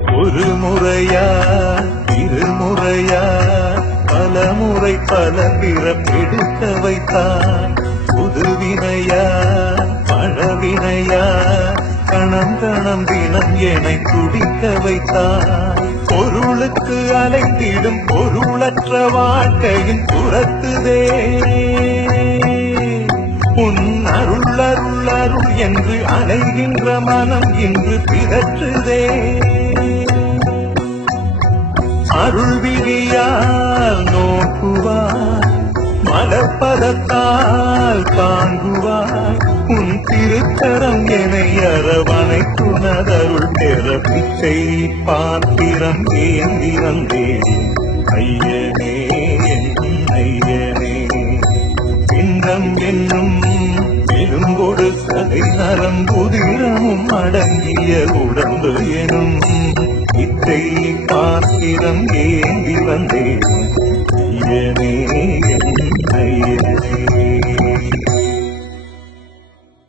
ஒரு முறையா இருமுறையா பல முறை பல பிறப்பெடுக்க வைத்தான். புதுவினையா மழவினையா கணம் கணம் தினம் என்னை துடிக்க வைத்தான். பொருளுக்கு அலைத்திடும் பொருளற்ற வாழ்க்கையின் புறத்துதே. உன் அருள் அருள் அருள் என்று அலைகின்ற மனம் இன்று பிறற்றுதே. அருள் விழியால் நோக்குவார், மலப்பதத்தால் தாங்குவார். உன் திருக்கரம் என்னை அரவணைத்துணதருள் பெற பிச்சை பாத்திரம் ஏந்தி வந்தேன். ஐயனே என் ஐயனே, பிண்டம் என்னும் எலும்பொடு சதை நரம்புதிரமும் அடங்கிய உடம்பு எனும் இத்தை பாத்திரம் ஏந்தி வந்தேன். ஐயனே என் ஐயனே.